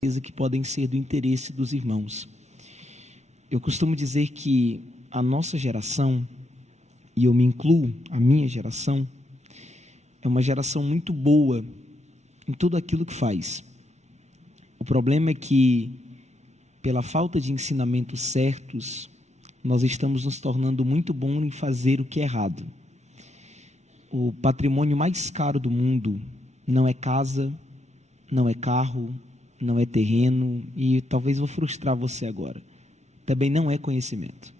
que podem ser do interesse dos irmãos. Eu costumo dizer que a nossa geração, e eu me incluo, a minha geração, é uma geração muito boa em tudo aquilo que faz. O problema é que, pela falta de ensinamentos certos, nós estamos nos tornando muito bons em fazer o que é errado. O patrimônio mais caro do mundo não é casa, não é carro, não é terreno, e talvez vou frustrar você agora, também não é conhecimento.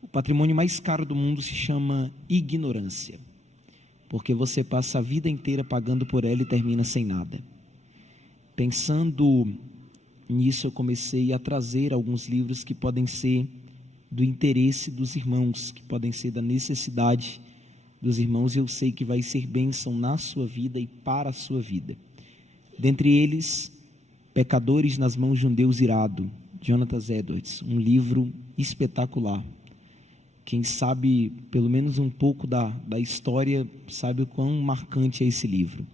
O patrimônio mais caro do mundo se chama ignorância, porque você passa a vida inteira pagando por ela e termina sem nada. Pensando nisso, eu comecei a trazer alguns livros que podem ser do interesse dos irmãos, que podem ser da necessidade dos irmãos, e eu sei que vai ser bênção na sua vida e para a sua vida. Dentre eles, Pecadores nas Mãos de um Deus Irado, Jonathan Edwards, um livro espetacular. Quem sabe pelo menos um pouco da história, sabe o quão marcante é esse livro.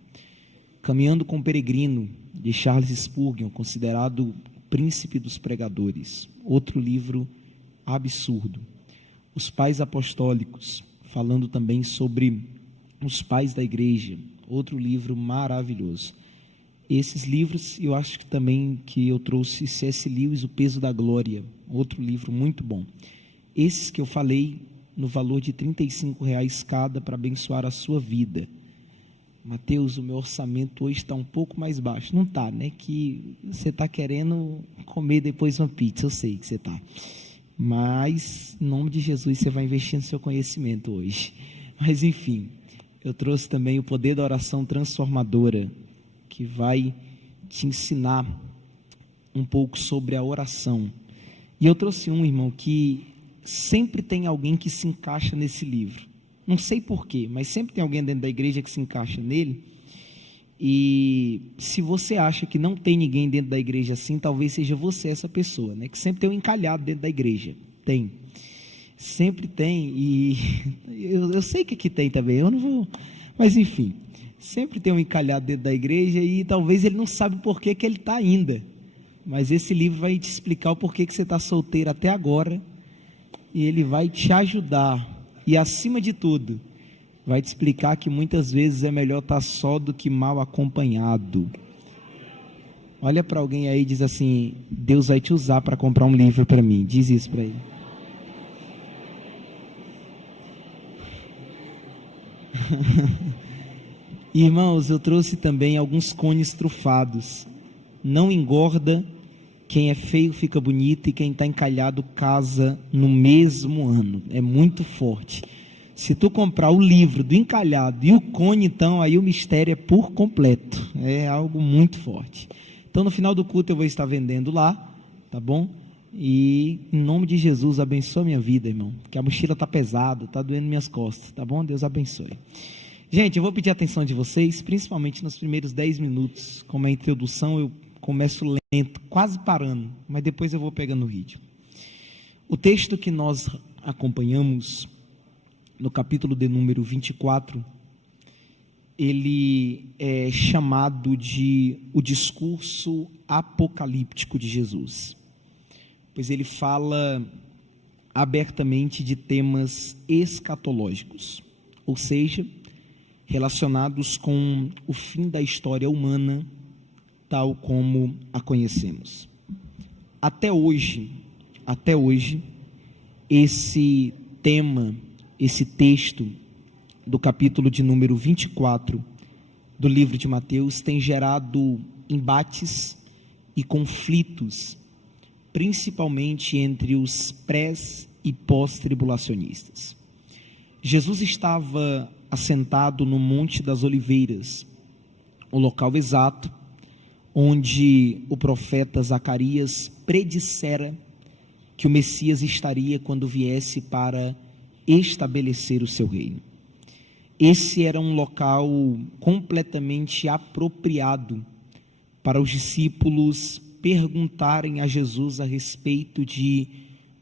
Caminhando com o Peregrino, de Charles Spurgeon, considerado príncipe dos pregadores, outro livro absurdo. Os Pais Apostólicos, falando também sobre os pais da igreja, outro livro maravilhoso. Esses livros, eu acho que também que eu trouxe C.S. Lewis, O Peso da Glória, outro livro muito bom. Esses que eu falei, no valor de R$35 cada, para abençoar a sua vida. Mateus, o meu orçamento hoje está um pouco mais baixo. Não está, né? Que você está querendo comer depois uma pizza, eu sei que você está. Mas, em nome de Jesus, você vai investir no seu conhecimento hoje. Mas, enfim, eu trouxe também O Poder da Oração Transformadora, que vai te ensinar um pouco sobre a oração. E eu trouxe um, irmão, que sempre tem alguém que se encaixa nesse livro. Não sei porquê, mas sempre tem alguém dentro da igreja que se encaixa nele. E se você acha que não tem ninguém dentro da igreja assim, talvez seja você essa pessoa, né? Que sempre tem um encalhado dentro da igreja. Tem. Sempre tem. E eu sei que aqui tem também, eu não vou... Mas enfim... Sempre tem um encalhado dentro da igreja e talvez ele não sabe por que ele está ainda. Mas esse livro vai te explicar o porquê que você está solteiro até agora. E ele vai te ajudar. E acima de tudo, vai te explicar que muitas vezes é melhor estar só do que mal acompanhado. Olha para alguém aí e diz assim: Deus vai te usar para comprar um livro para mim. Diz isso para ele. Irmãos, eu trouxe também alguns cones trufados. Não engorda, quem é feio fica bonito e quem está encalhado casa no mesmo ano. É muito forte. Se tu comprar o livro do encalhado e o cone, então aí o mistério é por completo. É algo muito forte. Então no final do culto eu vou estar vendendo lá, tá bom? E em nome de Jesus, abençoa minha vida, irmão. Porque a mochila está pesada, está doendo minhas costas, tá bom? Deus abençoe. Gente, eu vou pedir a atenção de vocês, principalmente nos primeiros 10 minutos. Como a introdução, eu começo lento, quase parando, mas depois eu vou pegando o ritmo. O texto que nós acompanhamos, no capítulo de número 24, ele é chamado de o discurso apocalíptico de Jesus, pois ele fala abertamente de temas escatológicos, ou seja, relacionados com o fim da história humana, tal como a conhecemos. Até hoje, esse tema, esse texto do capítulo de número 24 do livro de Mateus tem gerado embates e conflitos, principalmente entre os pré- e pós-tribulacionistas. Jesus estava assentado no Monte das Oliveiras, o local exato onde o profeta Zacarias predissera que o Messias estaria quando viesse para estabelecer o seu reino. Esse era um local completamente apropriado para os discípulos perguntarem a Jesus a respeito de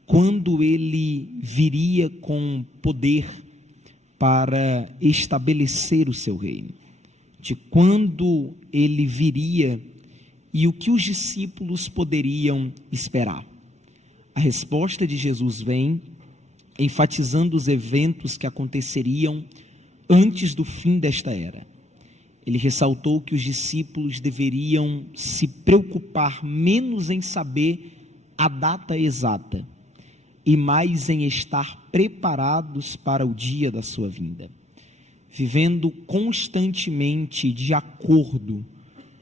quando ele viria com poder para estabelecer o seu reino, de quando ele viria E o que os discípulos poderiam esperar? A resposta de Jesus vem enfatizando os eventos que aconteceriam antes do fim desta era. Ele ressaltou que os discípulos deveriam se preocupar menos em saber a data exata e mais em estar preparados para o dia da sua vinda, vivendo constantemente de acordo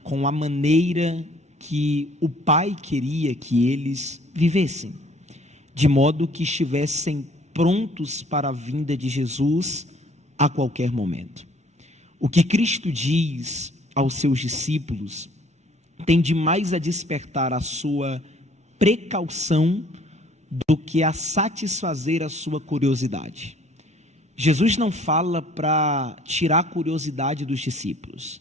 com a maneira que o Pai queria que eles vivessem, de modo que estivessem prontos para a vinda de Jesus a qualquer momento. O que Cristo diz aos seus discípulos tende mais a despertar a sua precaução do que a satisfazer a sua curiosidade. Jesus não fala para tirar a curiosidade dos discípulos.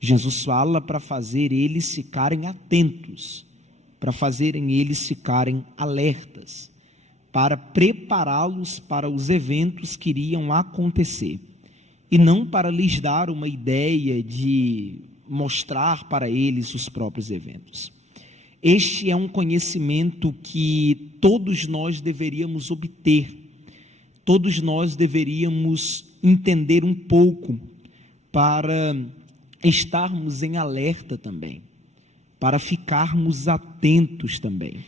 Jesus fala para fazer eles ficarem atentos, para fazerem eles ficarem alertas, para prepará-los para os eventos que iriam acontecer, e não para lhes dar uma ideia de mostrar para eles os próprios eventos. Este é um conhecimento que todos nós deveríamos obter, todos nós deveríamos entender um pouco para estarmos em alerta também, para ficarmos atentos também.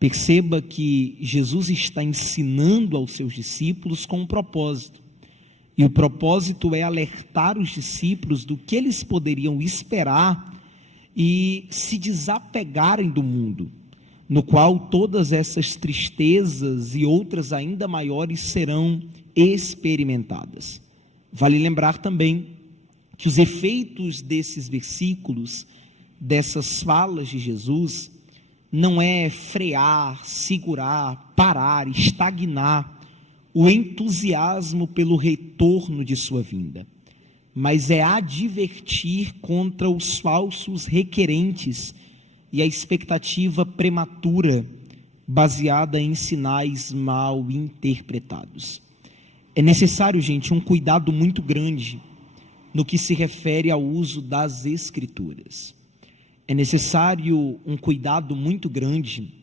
Perceba que Jesus está ensinando aos seus discípulos com um propósito, e o propósito é alertar os discípulos do que eles poderiam esperar e se desapegarem do mundo, no qual todas essas tristezas e outras ainda maiores serão experimentadas. Vale lembrar também que os efeitos desses versículos, dessas falas de Jesus, não é frear, segurar, parar, estagnar o entusiasmo pelo retorno de sua vinda, mas é advertir contra os falsos requerentes e a expectativa prematura baseada em sinais mal interpretados. É necessário, gente, um cuidado muito grande no que se refere ao uso das Escrituras. É necessário um cuidado muito grande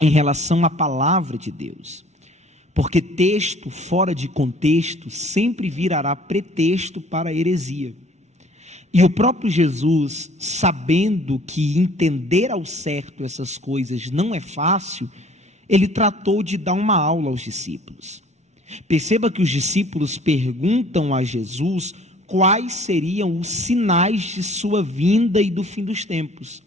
em relação à palavra de Deus, porque texto fora de contexto sempre virará pretexto para a heresia. E o próprio Jesus, sabendo que entender ao certo essas coisas não é fácil, ele tratou de dar uma aula aos discípulos. Perceba que os discípulos perguntam a Jesus quais seriam os sinais de sua vinda e do fim dos tempos.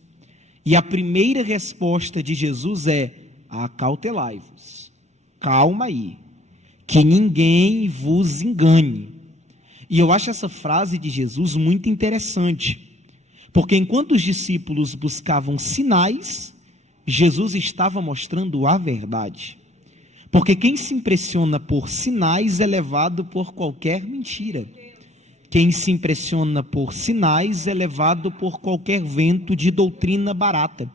E a primeira resposta de Jesus é: acautelai-vos, calma aí, que ninguém vos engane. E eu acho essa frase de Jesus muito interessante, porque enquanto os discípulos buscavam sinais, Jesus estava mostrando a verdade. Porque quem se impressiona por sinais é levado por qualquer mentira. Quem se impressiona por sinais é levado por qualquer vento de doutrina barata.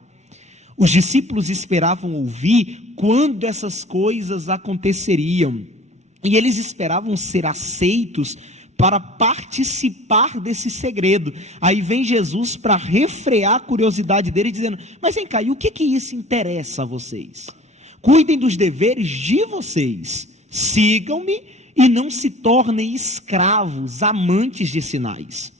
Os discípulos esperavam ouvir quando essas coisas aconteceriam, e eles esperavam ser aceitos para participar desse segredo. Aí vem Jesus para refrear a curiosidade deles, dizendo: mas vem cá, e o que isso interessa a vocês? Cuidem dos deveres de vocês, sigam-me e não se tornem escravos, amantes de sinais.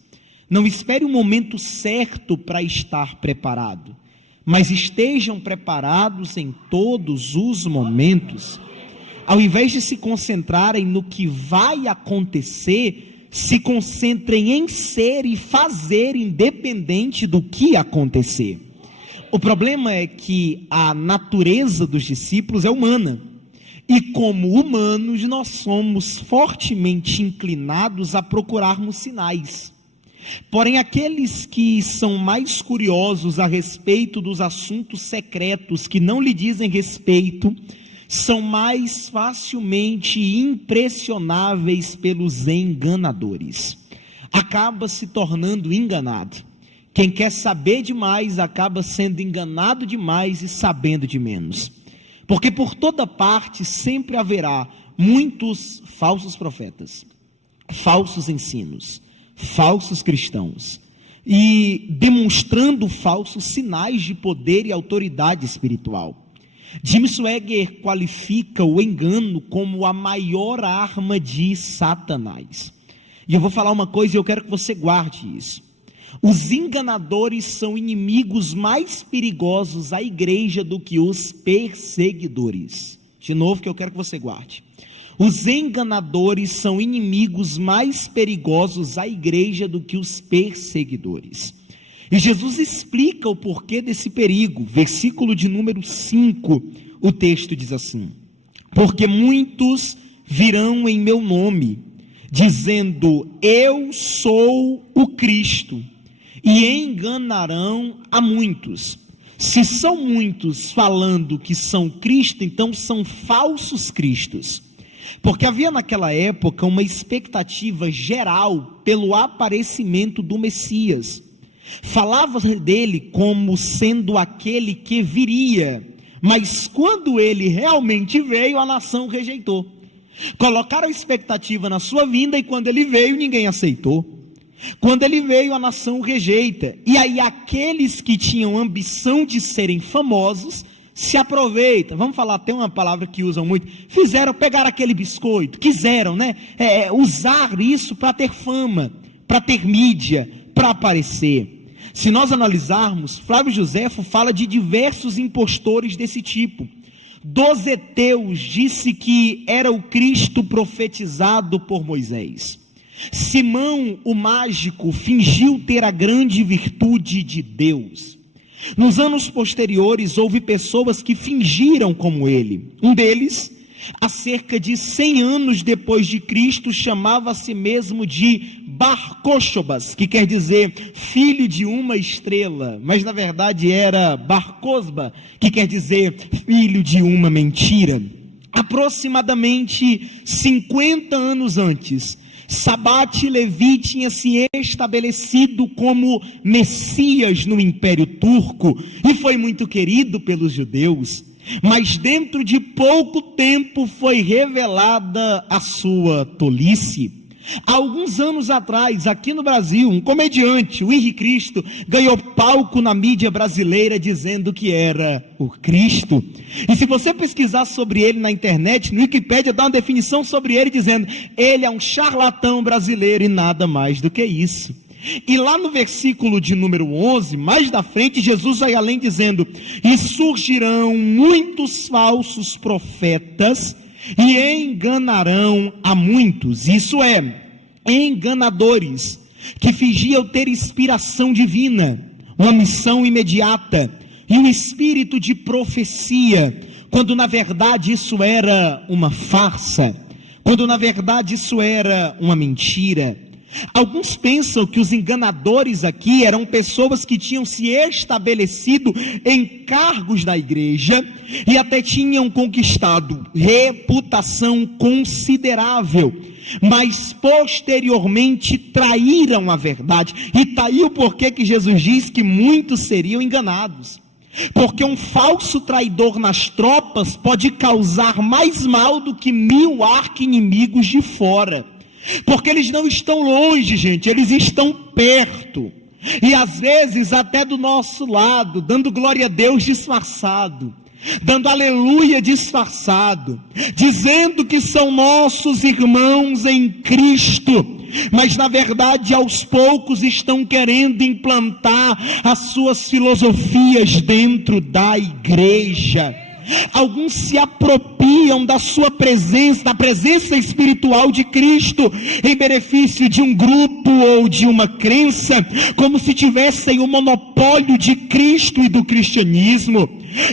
Não espere o momento certo para estar preparado, mas estejam preparados em todos os momentos. Ao invés de se concentrarem no que vai acontecer, se concentrem em ser e fazer independente do que acontecer. O problema é que a natureza dos discípulos é humana, e como humanos nós somos fortemente inclinados a procurarmos sinais. Porém, aqueles que são mais curiosos a respeito dos assuntos secretos que não lhe dizem respeito, são mais facilmente impressionáveis pelos enganadores. Acaba se tornando enganado. Quem quer saber demais acaba sendo enganado demais e sabendo de menos. Porque por toda parte sempre haverá muitos falsos profetas, falsos ensinos, falsos cristãos, e demonstrando falsos sinais de poder e autoridade espiritual. Jim Swaggart qualifica o engano como a maior arma de Satanás. E eu vou falar uma coisa e eu quero que você guarde isso. Os enganadores são inimigos mais perigosos à igreja do que os perseguidores. De novo, que eu quero que você guarde. Os enganadores são inimigos mais perigosos à igreja do que os perseguidores. E Jesus explica o porquê desse perigo. Versículo de número 5, o texto diz assim: porque muitos virão em meu nome, dizendo, eu sou o Cristo, e enganarão a muitos. Se são muitos falando que são Cristo, então são falsos cristos. Porque havia naquela época uma expectativa geral pelo aparecimento do Messias. Falava dele como sendo aquele que viria, mas quando ele realmente veio, a nação rejeitou. Colocaram a expectativa na sua vinda e quando ele veio, ninguém aceitou. Quando ele veio, a nação rejeita. E aí aqueles que tinham ambição de serem famosos se aproveitam. Vamos falar, tem uma palavra que usam muito. Pegaram aquele biscoito, quiseram, usar isso para ter fama, para ter mídia, para aparecer. Se nós analisarmos, Flávio Joséfo fala de diversos impostores desse tipo. Dozeteus disse que era o Cristo profetizado por Moisés. Simão, o mágico, fingiu ter a grande virtude de Deus. Nos anos posteriores, houve pessoas que fingiram como ele. Um deles, há cerca de 100 anos depois de Cristo, chamava a si mesmo de Bar Kokhba, que quer dizer filho de uma estrela, mas na verdade era Bar Kokhba, que quer dizer filho de uma mentira. Aproximadamente 50 anos antes, Sabate Levi tinha se estabelecido como Messias no Império Turco e foi muito querido pelos judeus, mas dentro de pouco tempo foi revelada a sua tolice. Há alguns anos atrás, aqui no Brasil, um comediante, o Henrique Cristo, ganhou palco na mídia brasileira dizendo que era o Cristo. E se você pesquisar sobre ele na internet, no Wikipédia dá uma definição sobre ele dizendo, ele é um charlatão brasileiro e nada mais do que isso. E lá no versículo de número 11, mais da frente, Jesus vai além dizendo, e surgirão muitos falsos profetas, e enganarão a muitos, isso é, enganadores, que fingiam ter inspiração divina, uma missão imediata, e um espírito de profecia, quando na verdade isso era uma farsa, quando na verdade isso era uma mentira. Alguns pensam que os enganadores aqui eram pessoas que tinham se estabelecido em cargos da igreja e até tinham conquistado reputação considerável, mas posteriormente traíram a verdade. E está aí o porquê que Jesus diz que muitos seriam enganados. Porque um falso traidor nas tropas pode causar mais mal do que 1000 arqui-inimigos de fora. Porque eles não estão longe, gente, eles estão perto, e às vezes até do nosso lado, dando glória a Deus disfarçado, dando aleluia disfarçado, dizendo que são nossos irmãos em Cristo, mas na verdade aos poucos estão querendo implantar as suas filosofias dentro da igreja. Alguns se apropriam da sua presença, da presença espiritual de Cristo, em benefício de um grupo ou de uma crença, como se tivessem o monopólio de Cristo e do cristianismo,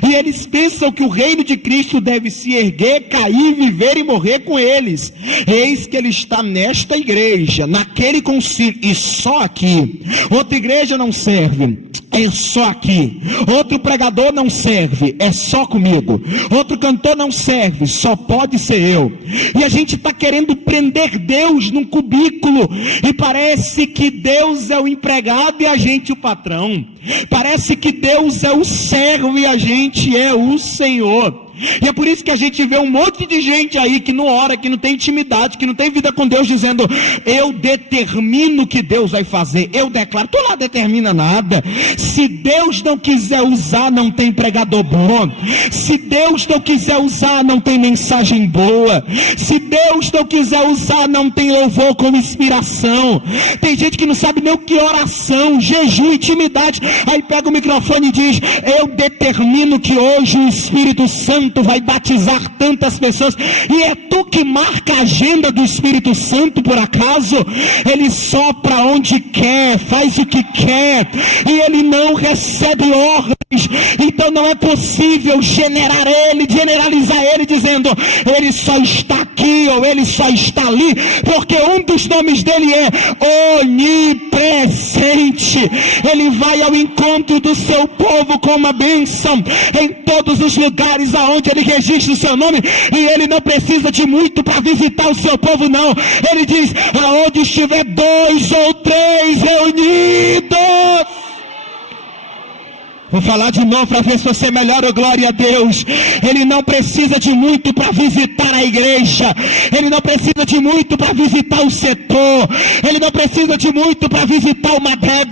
e eles pensam que o reino de Cristo deve se erguer, cair, viver e morrer com eles. Eis que ele está nesta igreja, naquele concílio, e só aqui. Outra igreja não serve, é só aqui. Outro pregador não serve, é só comigo. Outro cantor não serve, só pode ser eu. E a gente está querendo prender Deus num cubículo, e parece que Deus é o empregado e a gente o patrão. Parece que Deus é o servo e a gente é o Senhor. E é por isso que a gente vê um monte de gente aí que não ora, que não tem intimidade, que não tem vida com Deus, dizendo: eu determino o que Deus vai fazer, eu declaro. Tu não determina nada. Se Deus não quiser usar, não tem pregador bom. Se Deus não quiser usar, não tem mensagem boa. Se Deus não quiser usar, não tem louvor com inspiração. Tem gente que não sabe nem o que é oração, jejum, intimidade. Aí pega o microfone e diz: eu determino que hoje o Espírito Santo vai batizar tantas pessoas. E é tu que marca a agenda do Espírito Santo, por acaso? Ele sopra onde quer, faz o que quer, e ele não recebe ordens. Então não é possível generalizar ele dizendo: ele só está aqui ou ele só está ali, porque um dos nomes dele é onipresente. Ele vai ao encontro do seu povo com uma bênção em todos os lugares aonde ele registra o seu nome, e ele não precisa de muito para visitar o seu povo, não. Ele diz: aonde estiver 2 ou 3 reunidos. Vou falar de novo para ver se você melhora. Glória a Deus. Ele não precisa de muito para visitar a igreja. Ele não precisa de muito para visitar o setor. Ele não precisa de muito para visitar o Madeb.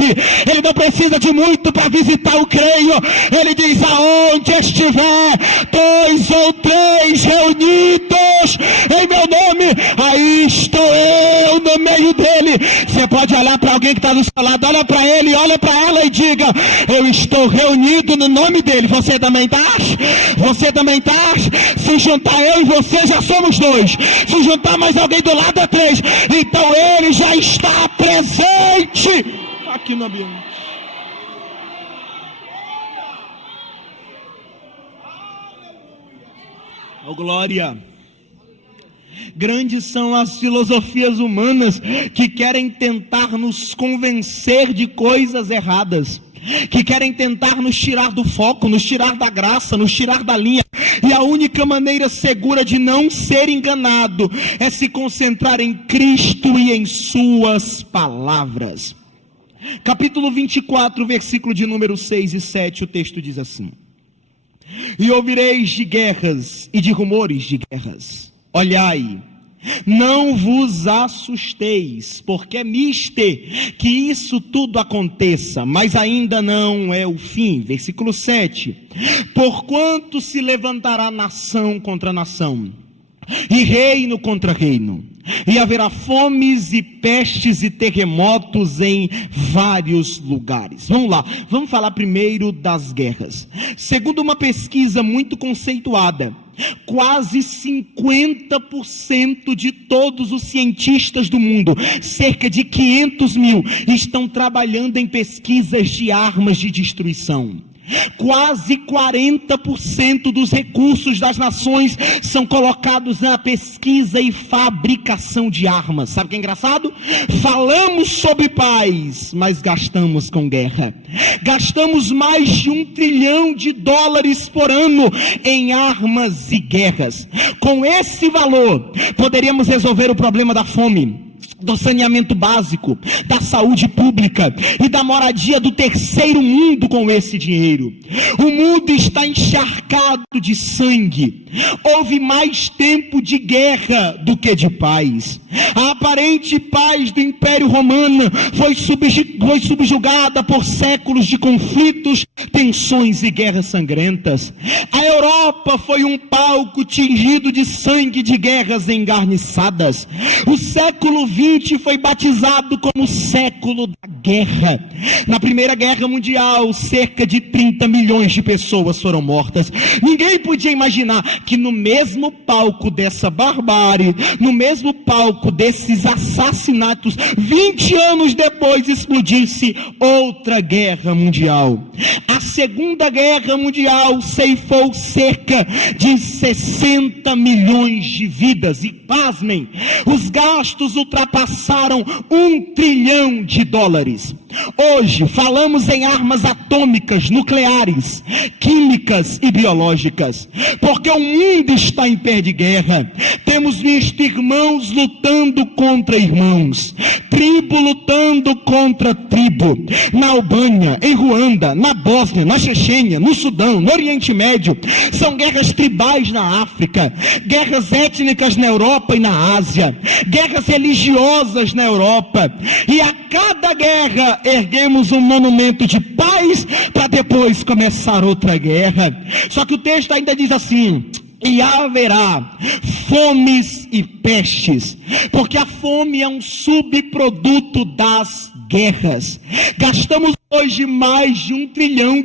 Ele não precisa de muito para visitar o Creio. Ele diz: aonde estiver 2 ou 3 reunidos em meu nome, aí estou eu no meio dele. Você pode olhar para alguém que está do seu lado, olha para ele, olha para ela e diga: eu estou reunido no nome dele. Você também está? Você também está? Se juntar eu e você, já somos 2. Se juntar mais alguém do lado, é 3. Então ele já está presente aqui no ambiente. Oh, glória. Grandes são as filosofias humanas que querem tentar nos convencer de coisas erradas, que querem tentar nos tirar do foco, nos tirar da graça, nos tirar da linha. E a única maneira segura de não ser enganado é se concentrar em Cristo e em suas palavras. Capítulo 24, versículo de número 6 e 7, o texto diz assim: e ouvireis de guerras e de rumores de guerras. Olhai, não vos assusteis, porque é mister que isso tudo aconteça, mas ainda não é o fim. Versículo 7: porquanto se levantará nação contra nação, e reino contra reino, e haverá fomes e pestes e terremotos em vários lugares. Vamos lá, vamos falar primeiro das guerras. Segundo uma pesquisa muito conceituada, quase 50% de todos os cientistas do mundo, cerca de 500 mil, estão trabalhando em pesquisas de armas de destruição. Quase 40% dos recursos das nações são colocados na pesquisa e fabricação de armas. Sabe o que é engraçado? Falamos sobre paz, mas gastamos com guerra. Gastamos mais de $1 trilhão por ano em armas e guerras. Com esse valor, poderíamos resolver o problema da fome, do saneamento básico, da saúde pública e da moradia do terceiro mundo com esse dinheiro. O mundo está encharcado de sangue. Houve mais tempo de guerra do que de paz. A aparente paz do Império Romano foi subjugada por séculos de conflitos, tensões e guerras sangrentas. A Europa foi um palco tingido de sangue de guerras engarniçadas. O século XX foi batizado como o século da guerra. Na Primeira Guerra Mundial, cerca de 30 milhões de pessoas foram mortas. Ninguém podia imaginar que no mesmo palco dessa barbárie, no mesmo palco desses assassinatos, 20 anos depois explodisse outra guerra mundial. A Segunda Guerra Mundial ceifou cerca de 60 milhões de vidas. E pasmem, os gastos ultrapassaram ultrapassaram $1 trilhão. Hoje falamos em armas atômicas, nucleares, químicas e biológicas, porque o mundo está em pé de guerra. Temos visto irmãos lutando contra irmãos, tribo lutando contra tribo, na Albânia, em Ruanda, na Bósnia, na Chechênia, no Sudão, no Oriente Médio. São guerras tribais na África, guerras étnicas na Europa e na Ásia, guerras religiosas na Europa, e a cada guerra erguemos um monumento de paz para depois começar outra guerra. Só que o texto ainda diz assim: e haverá fomes e pestes, porque a fome é um subproduto das guerras. Gastamos hoje mais de $1 trilhão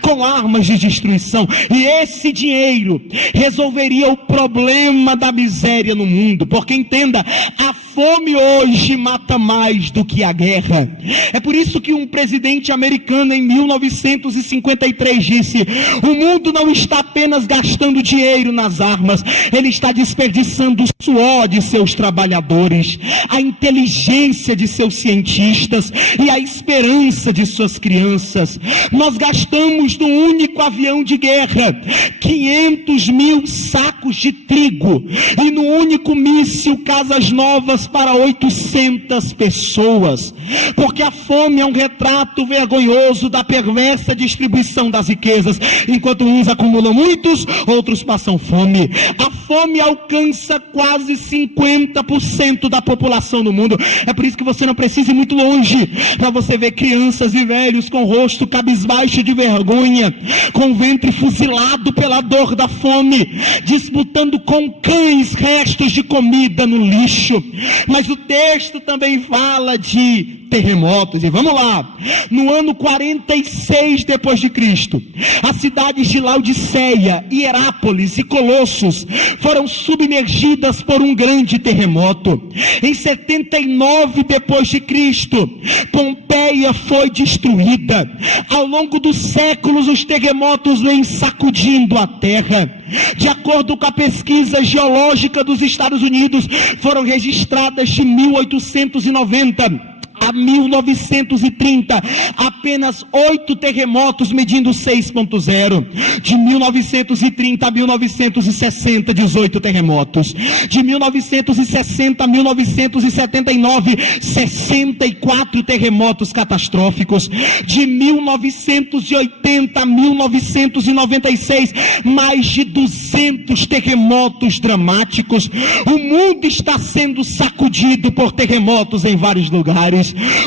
com armas de destruição, e esse dinheiro resolveria o problema da miséria no mundo, porque entenda, a fome hoje mata mais do que a guerra. É por isso que um presidente americano em 1953 disse: o mundo não está apenas gastando dinheiro nas armas, ele está desperdiçando o suor de seus trabalhadores, a inteligência de seus cientistas e a esperança de suas crianças. Nós gastamos no único avião de guerra 500 mil sacos de trigo, e no único míssil casas novas para 800 pessoas, porque a fome é um retrato vergonhoso da perversa distribuição das riquezas. Enquanto uns acumulam muitos, outros passam fome. A fome alcança quase 50% da população no mundo. É por isso que você não precisa ir muito longe para você ver crianças e velhos com o rosto cabisbaixo de vergonha, com o ventre fuzilado pela dor da fome, disputando com cães restos de comida no lixo. Mas o texto também fala de terremotos, e vamos lá. No ano 46 depois de Cristo, as cidades de Laodiceia, Hierápolis e Colossos foram submergidas por um grande terremoto. Em 79 depois de Cristo, Pompeia foi destruída. Ao longo dos séculos, os terremotos vêm sacudindo a terra. De acordo com a pesquisa geológica dos Estados Unidos, foram registradas de 1890 a 1930, apenas 8 terremotos medindo 6.0. De 1930 a 1960, 18 terremotos. De 1960 a 1979, 64 terremotos catastróficos. De 1980 a 1996, mais de 200 terremotos dramáticos. O mundo está sendo sacudido por terremotos em vários lugares.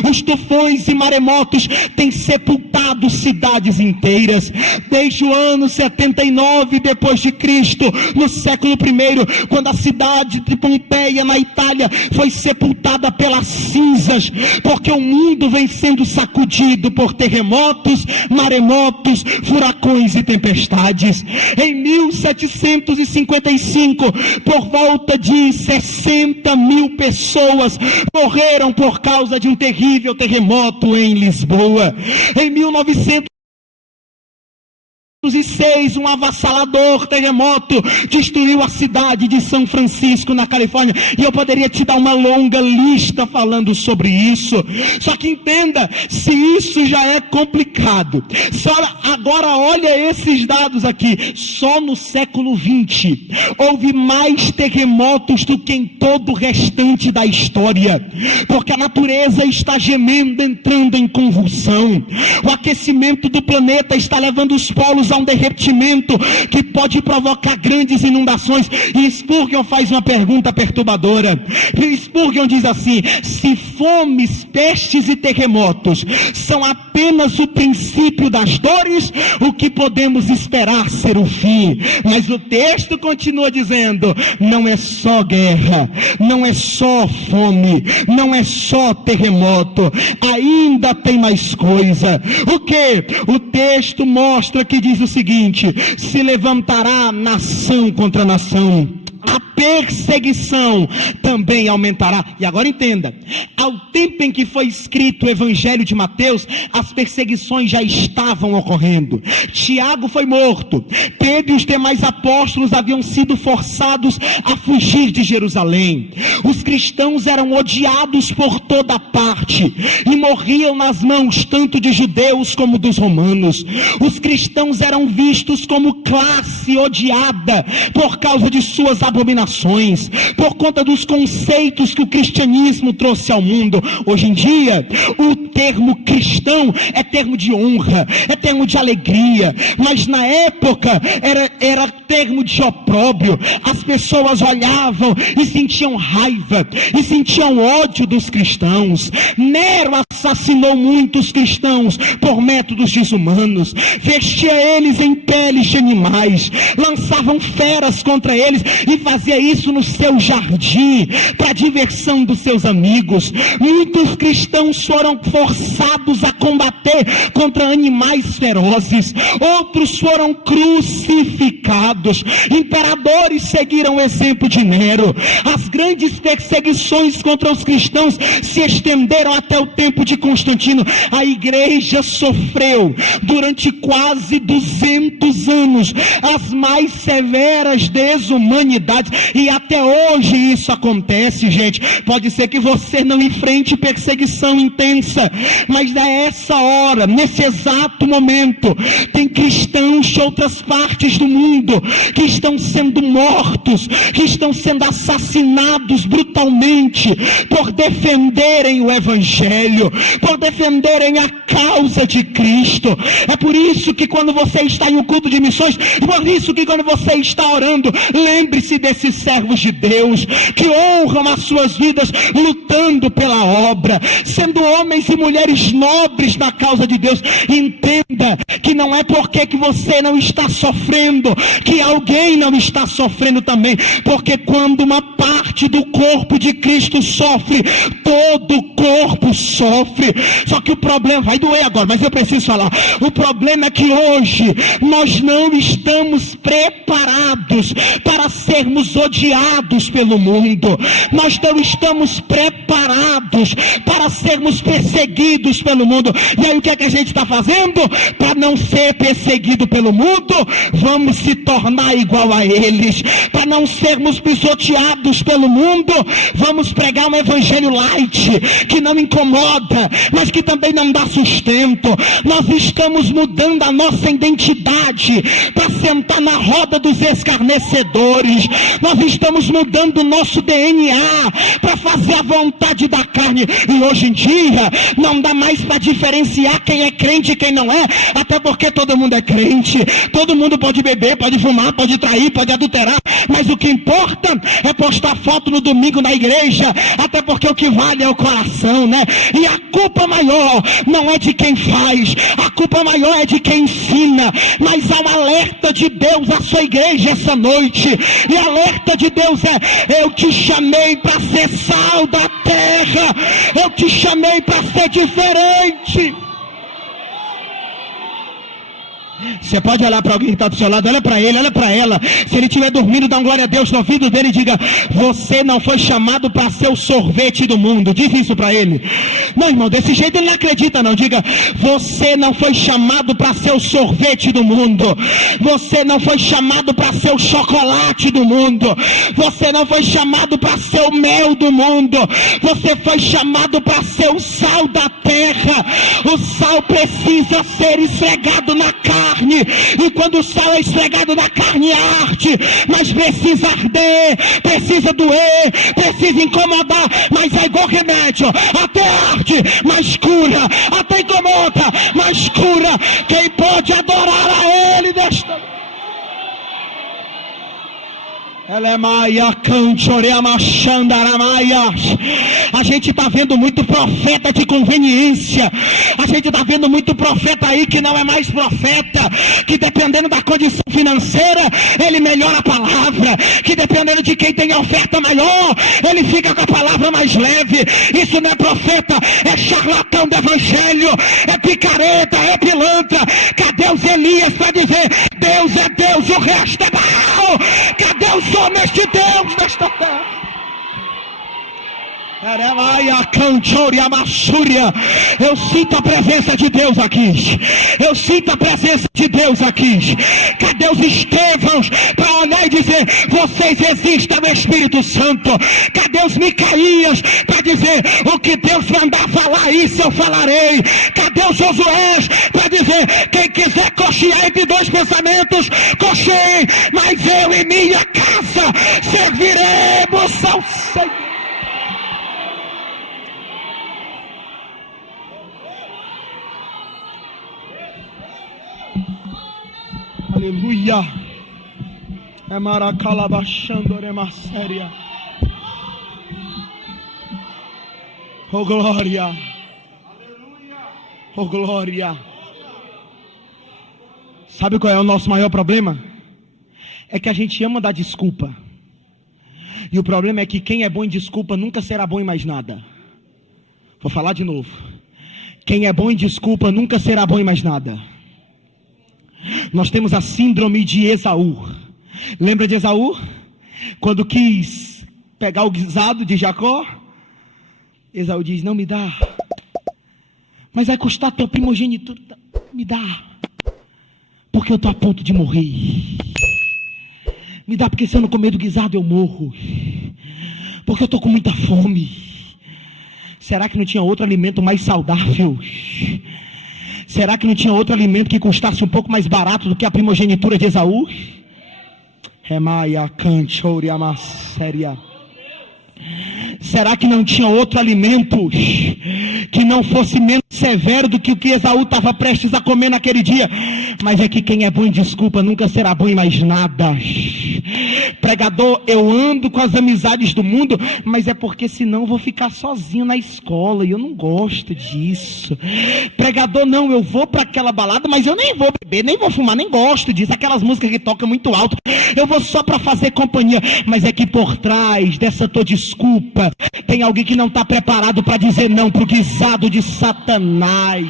Os tufões e maremotos têm sepultado cidades inteiras. Desde o ano 79 depois de Cristo, no século I, quando a cidade de Pompeia, na Itália, foi sepultada pelas cinzas, porque o mundo vem sendo sacudido por terremotos, maremotos, furacões e tempestades. Em 1755, por volta de 60 mil pessoas morreram por causa de um terrível terremoto em Lisboa. Em 1906, um avassalador terremoto destruiu a cidade de São Francisco, na Califórnia, e eu poderia te dar uma longa lista falando sobre isso. Só que entenda, se isso já é complicado, só agora olha esses dados aqui. Só no século XX houve mais terremotos do que em todo o restante da história, porque a natureza está gemendo, entrando em convulsão. O aquecimento do planeta está levando os polos a um derretimento que pode provocar grandes inundações. E Spurgeon faz uma pergunta perturbadora. Spurgeon diz assim: se fomes, pestes e terremotos são apenas o princípio das dores, o que podemos esperar ser o fim? Mas o texto continua dizendo: não é só guerra, não é só fome, não é só terremoto, ainda tem mais coisa. O que? O texto mostra que diz o seguinte: se levantará nação contra nação, a perseguição também aumentará. E agora entenda, ao tempo em que foi escrito o Evangelho de Mateus, as perseguições já estavam ocorrendo. Tiago foi morto, Pedro e os demais apóstolos haviam sido forçados a fugir de Jerusalém. Os cristãos eram odiados por toda parte e morriam nas mãos tanto de judeus como dos romanos. Os cristãos eram vistos como classe odiada por causa de suas abominações, por conta dos conceitos que o cristianismo trouxe ao mundo. Hoje em dia, o termo cristão é termo de honra, é termo de alegria, mas na época era termo de opróbrio. As pessoas olhavam e sentiam raiva, e sentiam ódio dos cristãos. Nero assassinou muitos cristãos por métodos desumanos, vestia eles em peles de animais, lançavam feras contra eles e fazia isso no seu jardim, para diversão dos seus amigos. Muitos cristãos foram forçados a combater contra animais ferozes, outros foram crucificados. Imperadores seguiram o exemplo de Nero. As grandes perseguições contra os cristãos se estenderam até o tempo de Constantino. A igreja sofreu durante quase 200 anos as mais severas desumanidades, e até hoje isso acontece, gente. Pode ser que você não enfrente perseguição intensa, mas nessa hora, nesse exato momento, tem cristãos de outras partes do mundo que estão sendo mortos, que estão sendo assassinados brutalmente por defenderem o Evangelho, por defenderem a causa de Cristo. É por isso que quando você está em um culto de missões, por isso que quando você está orando, lembre-se desses servos de Deus que honram as suas vidas lutando pela obra, sendo homens e mulheres nobres na causa de Deus. Entenda que não é porque que você não está sofrendo que alguém não está sofrendo também, porque quando uma parte do corpo de Cristo sofre, todo o corpo sofre. Só que o problema, vai doer agora, mas eu preciso falar, o problema é que hoje nós não estamos preparados para sermos odiados pelo mundo. Nós não estamos preparados para sermos perseguidos pelo mundo. E aí o que é que a gente está fazendo? Para não ser perseguido pelo mundo, vamos se tornar igual a eles. Para não sermos pisoteados pelo mundo, vamos pregar um evangelho light, que não incomoda, mas que também não dá sustento. Nós estamos mudando a nossa identidade para sentar na roda dos escarnecedores. Nós estamos mudando o nosso DNA para fazer a vontade da carne. E hoje em dia não dá mais para diferenciar quem é crente e quem não é, até porque todo mundo é crente, todo mundo pode beber, pode fumar, pode trair, pode adulterar, mas o que importa é postar foto no domingo na igreja, até porque o que vale é o coração, né? E a culpa maior não é de quem faz, a culpa maior é de quem ensina. Mas há um alerta de Deus à sua igreja essa noite, e o alerta de Deus é: eu te chamei para ser sal da terra, eu te chamei para ser diferente. Você pode olhar para alguém que está do seu lado, olha para ele, olha para ela. Se ele estiver dormindo, dá uma glória a Deus no ouvido dele e diga: você não foi chamado para ser o sorvete do mundo. Diz isso para ele. Não, irmão, desse jeito ele não acredita não. Diga: você não foi chamado para ser o sorvete do mundo. Você não foi chamado para ser o chocolate do mundo. Você não foi chamado para ser o mel do mundo. Você foi chamado para ser o sal da terra. O sal precisa ser esfregado na carne, e quando o sal é esfregado na carne arde, mas precisa arder, precisa doer, precisa incomodar, mas é igual remédio, até arde, mas cura, até incomoda, mas cura. Quem pode adorar a ele nesta... A gente está vendo muito profeta de conveniência. A gente está vendo muito profeta aí que não é mais profeta, que dependendo da condição financeira ele melhora a palavra, que dependendo de quem tem a oferta maior ele fica com a palavra mais leve. Isso não é profeta, é charlatão do evangelho, é picareta, é pilantra. Cadê os Elias para dizer: Deus é Deus e o resto é Baal? Cadê os homens de Deus nesta terra. Eu sinto a presença de Deus aqui. Eu sinto a presença de Deus aqui. Cadê os Estevãos para olhar e dizer: vocês existem no Espírito Santo? Cadê os Micaías para dizer: o que Deus mandar falar, isso eu falarei? Cadê os Josués para dizer: quem quiser cochear entre dois pensamentos, cocheie, mas eu e minha casa serviremos ao Senhor. Aleluia. É maracalabachando remasséria. Oh glória. Oh glória. Sabe qual é o nosso maior problema? É que a gente ama dar desculpa. E o problema é que quem é bom em desculpa nunca será bom em mais nada. Vou falar de novo. Quem é bom em desculpa nunca será bom em mais nada. Nós temos a síndrome de Esaú. Lembra de Esaú? Quando quis pegar o guisado de Jacó, Esaú diz: não me dá, mas vai custar teu primogenitura. Me dá, porque eu estou a ponto de morrer. Me dá, porque se eu não comer do guisado eu morro, porque eu estou com muita fome. Será que não tinha outro alimento mais saudável? Será que não tinha outro alimento que custasse um pouco mais barato do que a primogenitura de Esaú? Será que não tinha outro alimento que não fosse menos severo do que o que Esaú estava prestes a comer naquele dia? Mas é que quem é bom em desculpa nunca será bom em mais nada. Pregador, eu ando com as amizades do mundo, mas é porque senão eu vou ficar sozinho na escola e eu não gosto disso. Pregador, não, eu vou para aquela balada, mas eu nem vou beber, nem vou fumar, nem gosto disso. Aquelas músicas que tocam muito alto, eu vou só para fazer companhia. Mas é que por trás dessa tua desculpa tem alguém que não está preparado para dizer não para o guisado de Satanás.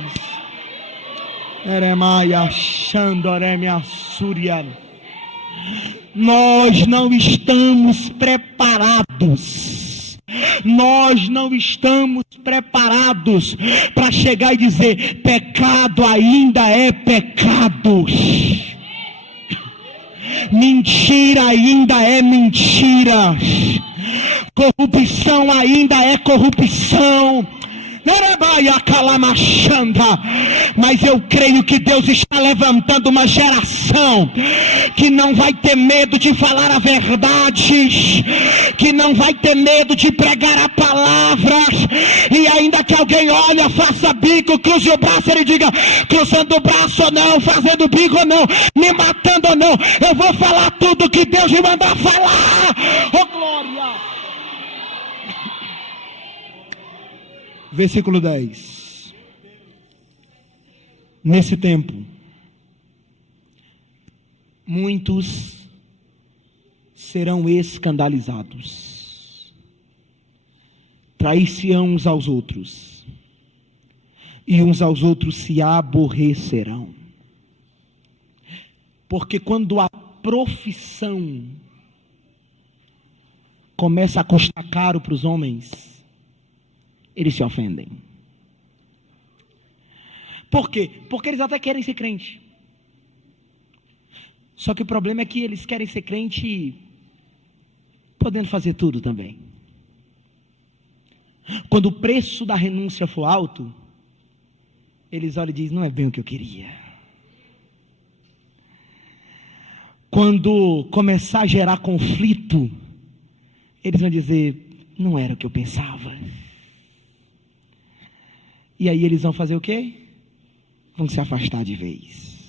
Nós não estamos preparados. Nós não estamos preparados para chegar e dizer: pecado ainda é pecado. Mentira ainda é mentira. Corrupção ainda é corrupção. Mas eu creio que Deus está levantando uma geração que não vai ter medo de falar a verdade, que não vai ter medo de pregar a palavra, e ainda que alguém olhe, faça bico, cruze o braço, ele diga: cruzando o braço ou não, fazendo bico ou não, me matando ou não, eu vou falar tudo que Deus me mandar falar. Oh glória! Versículo 10. Nesse tempo, muitos serão escandalizados, trair-se-ão uns aos outros, e uns aos outros se aborrecerão. Porque quando a profissão começa a custar caro para os homens, eles se ofendem. Por quê? Porque eles até querem ser crente. Só que o problema é que eles querem ser crente podendo fazer tudo também. Quando o preço da renúncia for alto, eles olham e dizem: não é bem o que eu queria. Quando começar a gerar conflito, eles vão dizer: não era o que eu pensava. E aí eles vão fazer o quê? Vão se afastar de vez.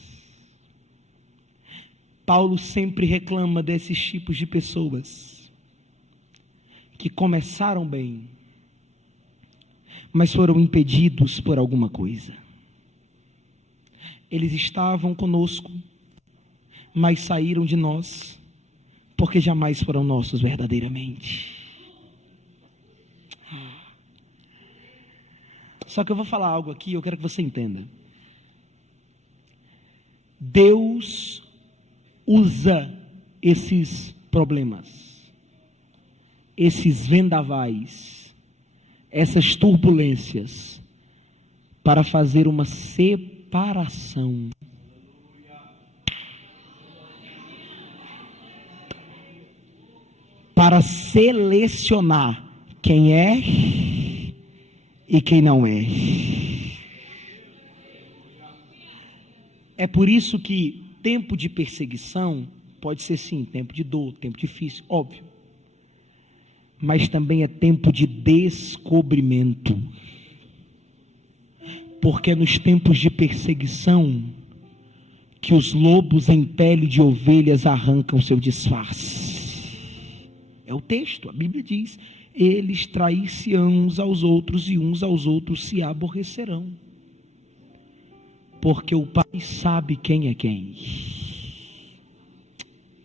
Paulo sempre reclama desses tipos de pessoas que começaram bem, mas foram impedidos por alguma coisa. Eles estavam conosco, mas saíram de nós, porque jamais foram nossos verdadeiramente. Só que eu vou falar algo aqui, eu quero que você entenda. Deus usa esses problemas, esses vendavais, essas turbulências, para fazer uma separação. Para selecionar quem é e quem não é. É por isso que tempo de perseguição pode ser sim, tempo de dor, tempo difícil, óbvio. Mas também é tempo de descobrimento. Porque é nos tempos de perseguição que os lobos em pele de ovelhas arrancam seu disfarce. É o texto, a Bíblia diz: eles trair-se-ão uns aos outros e uns aos outros se aborrecerão. Porque o Pai sabe quem é quem.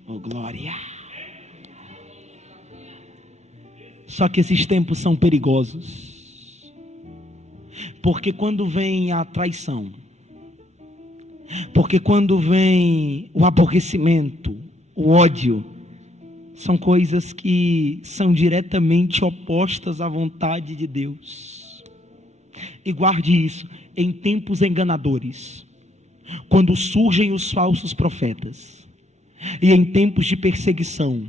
Oh, glória! Só que esses tempos são perigosos. Porque quando vem a traição, porque quando vem o aborrecimento, o ódio, são coisas que são diretamente opostas à vontade de Deus. E guarde isso, em tempos enganadores, quando surgem os falsos profetas, e em tempos de perseguição,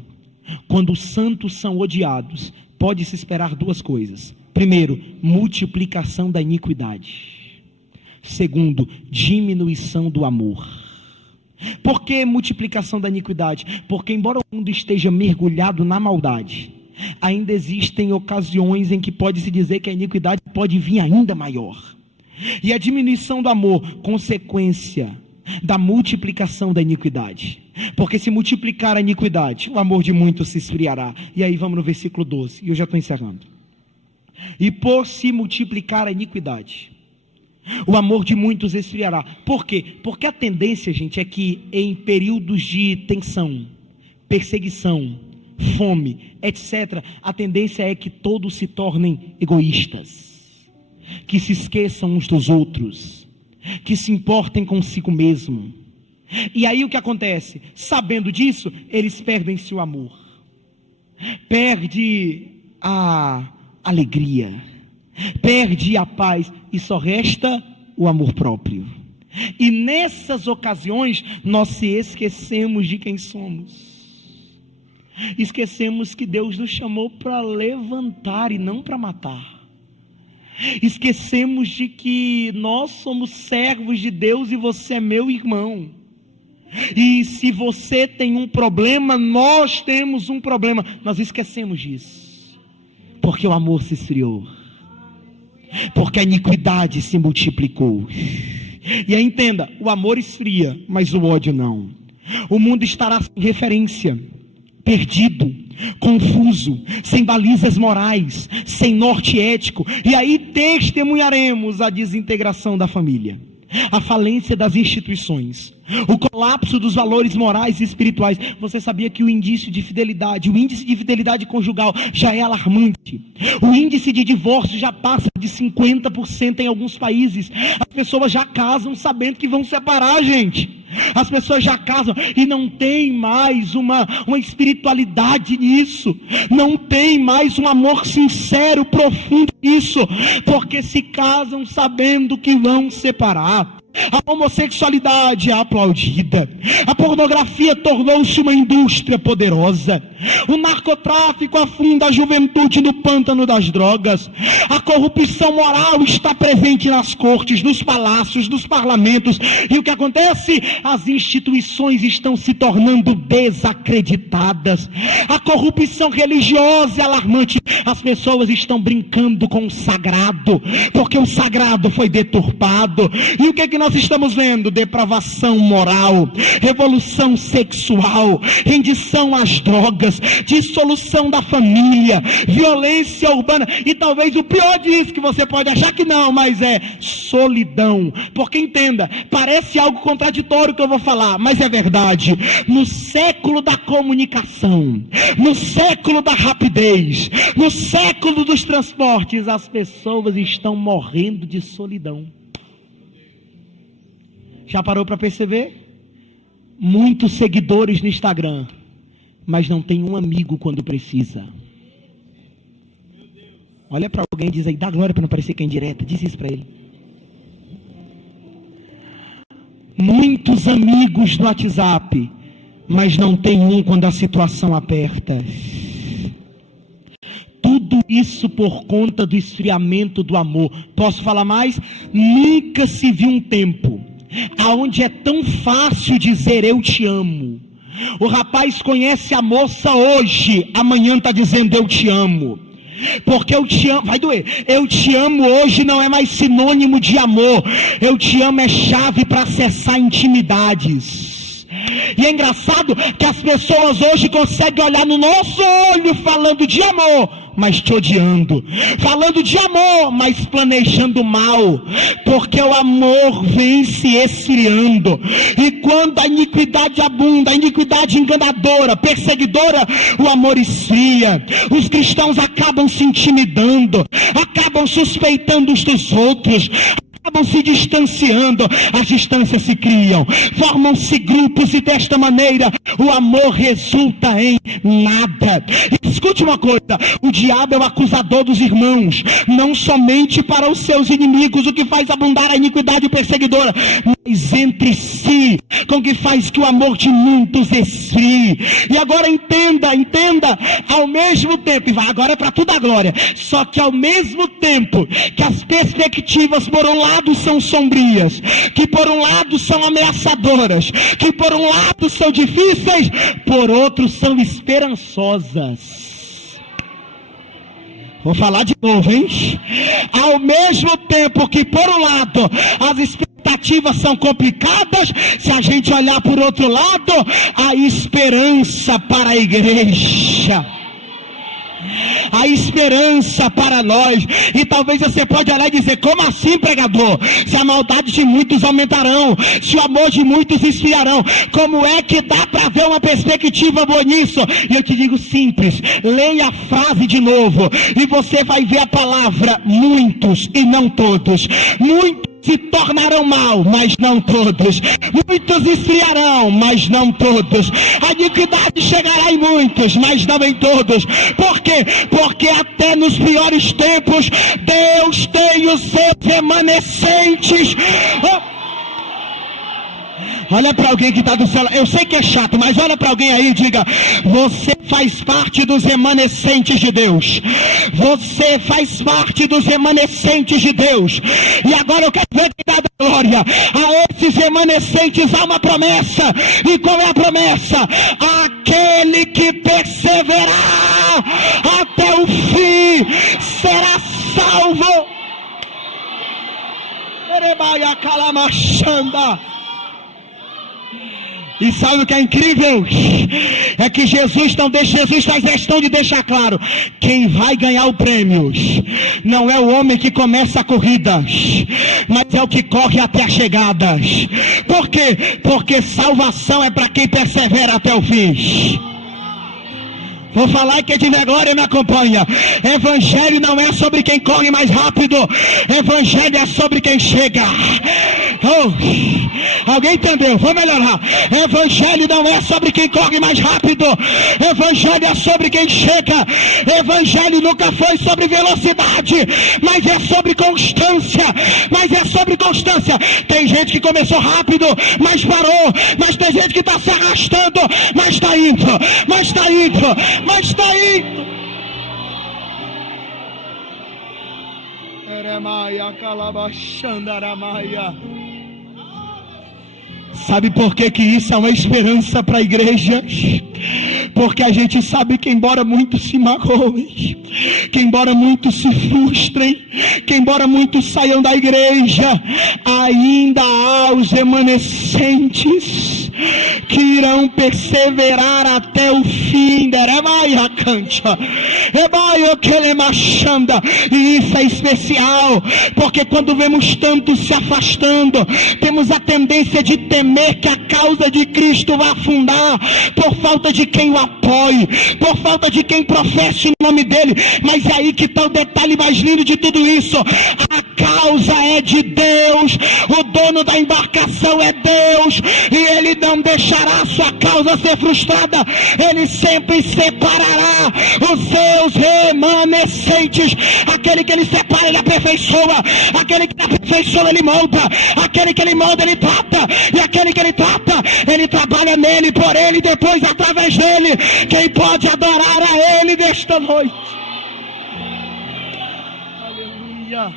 quando os santos são odiados, pode-se esperar duas coisas. Primeiro, multiplicação da iniquidade. Segundo, diminuição do amor. Por que multiplicação da iniquidade? Porque embora o mundo esteja mergulhado na maldade, ainda existem ocasiões em que pode-se dizer que a iniquidade pode vir ainda maior. E a diminuição do amor, consequência da multiplicação da iniquidade. Porque se multiplicar a iniquidade, o amor de muitos se esfriará. E aí vamos no versículo 12, e eu já estou encerrando. E por se multiplicar a iniquidade, o amor de muitos esfriará. Por quê? Porque a tendência, gente, é que em períodos de tensão, perseguição, fome, etc., a tendência é que todos se tornem egoístas, que se esqueçam uns dos outros, que se importem consigo mesmo. E aí o que acontece? Sabendo disso, eles perdem-se o amor, perde a alegria, perde a paz, e só resta o amor próprio. E nessas ocasiões nós se esquecemos de quem somos, esquecemos que Deus nos chamou para levantar e não para matar, esquecemos de que nós somos servos de Deus e você é meu irmão, e se você tem um problema, nós temos um problema. Nós esquecemos disso, porque o amor se esfriou, porque a iniquidade se multiplicou. E aí entenda, o amor esfria, mas o ódio não. O mundo estará sem referência, perdido, confuso, sem balizas morais, sem norte ético. E aí testemunharemos a desintegração da família, a falência das instituições, o colapso dos valores morais e espirituais. Você sabia que o índice de fidelidade conjugal já é alarmante? O índice de divórcio já passa de 50% em alguns países. As pessoas já casam sabendo que vão separar, gente. As pessoas já casam e não tem mais uma espiritualidade nisso, não tem mais um amor sincero, profundo nisso, porque se casam sabendo que vão separar. A homossexualidade é aplaudida, a pornografia tornou-se uma indústria poderosa, o narcotráfico afunda a juventude no pântano das drogas, a corrupção moral está presente nas cortes, nos palácios, nos parlamentos. E o que acontece? As instituições estão se tornando desacreditadas, a corrupção religiosa é alarmante, as pessoas estão brincando com o sagrado, porque o sagrado foi deturpado. E o que é que nós estamos vendo? Depravação moral, revolução sexual, rendição às drogas, dissolução da família, violência urbana, e talvez o pior disso, que você pode achar que não, mas é solidão. Porque entenda, parece algo contraditório que eu vou falar, mas é verdade. No século da comunicação, no século da rapidez, no século dos transportes, as pessoas estão morrendo de solidão. Já parou para perceber? Muitos seguidores no Instagram, mas não tem um amigo quando precisa. Olha para alguém e diz aí, dá glória para não parecer que é indireta, diz isso para ele. Muitos amigos no WhatsApp, mas não tem um quando a situação aperta. Tudo isso por conta do esfriamento do amor. Posso falar mais? Nunca se viu um tempo aonde é tão fácil dizer eu te amo. O rapaz conhece a moça hoje, amanhã está dizendo eu te amo. Porque eu te amo, vai doer, eu te amo hoje não é mais sinônimo de amor. Eu te amo é chave para acessar intimidades. E é engraçado que as pessoas hoje conseguem olhar no nosso olho falando de amor, mas te odiando, falando de amor, mas planejando mal, porque o amor vem se esfriando, e quando a iniquidade abunda, a iniquidade enganadora, perseguidora, o amor esfria, os cristãos acabam se intimidando, acabam suspeitando uns dos outros, acabam se distanciando, as distâncias se criam, formam-se grupos e desta maneira o amor resulta em nada. E escute uma coisa, o diabo é o acusador dos irmãos, não somente para os seus inimigos, o que faz abundar a iniquidade perseguidora, mas entre si, com que faz que o amor de muitos esfrie. E agora entenda, ao mesmo tempo, e vai agora é para tudo a glória, só que ao mesmo tempo que as perspectivas por um lado são sombrias, que por um lado são ameaçadoras, que por um lado são difíceis, por outro são esperançosas. Vou falar de novo, hein? Ao mesmo tempo que por um lado as expectativas são complicadas, se a gente olhar por outro lado, a esperança para a igreja, a esperança para nós. E talvez você pode olhar e dizer, como assim, pregador? Se a maldade de muitos aumentarão, se o amor de muitos esfriarão, como é que dá para ver uma perspectiva boa nisso? E eu te digo simples, leia a frase de novo, e você vai ver a palavra muitos e não todos. Muitos se tornarão mal, mas não todos. Muitos esfriarão, mas não todos. A iniquidade chegará em muitos, mas não em todos. Por quê? Porque até nos piores tempos, Deus tem os seus remanescentes. Olha para alguém que está do céu, eu sei que é chato, mas olha para alguém aí e diga, você faz parte dos remanescentes de Deus. Você faz parte dos remanescentes de Deus. E agora eu quero ver quem dá da glória. A esses remanescentes há uma promessa. E qual é a promessa? Aquele que perseverar até o fim será salvo. Erebaia calamachanda. E sabe o que é incrível? É que Jesus faz questão de deixar claro, quem vai ganhar o prêmio não é o homem que começa a corrida, mas é o que corre até a chegada. Por quê? Porque salvação é para quem persevera até o fim. Vou falar e quem tiver glória me acompanha. Evangelho não é sobre quem corre mais rápido. Evangelho é sobre quem chega. Oh, alguém entendeu? Vou melhorar. Evangelho não é sobre quem corre mais rápido. Evangelho é sobre quem chega. Evangelho nunca foi sobre velocidade, mas é sobre constância. Tem gente que começou rápido, mas parou. Mas tem gente que está se arrastando, mas está indo. Sabe por que isso é uma esperança para a igreja? Porque a gente sabe que embora muitos se magoem, que embora muitos se frustrem, que embora muitos saiam da igreja, ainda há os remanescentes que irão perseverar até o fim. E isso é especial, porque quando vemos tantos se afastando, temos a tendência de temer que a causa de Cristo vá afundar, por falta de quem o apoie, por falta de quem professe o nome dele. Mas é aí que está o detalhe mais lindo de tudo isso: a causa é de Deus, o dono da embarcação é Deus, e ele não deixará a sua causa ser frustrada. Ele sempre separará os seus remanescentes. Aquele que ele separa, ele aperfeiçoa; aquele que ele aperfeiçoa, ele molda; aquele que ele molda, ele trata; e aquele que ele trata, ele trabalha nele, por ele, depois através dele. Quem pode adorar a ele nesta noite? Aleluia.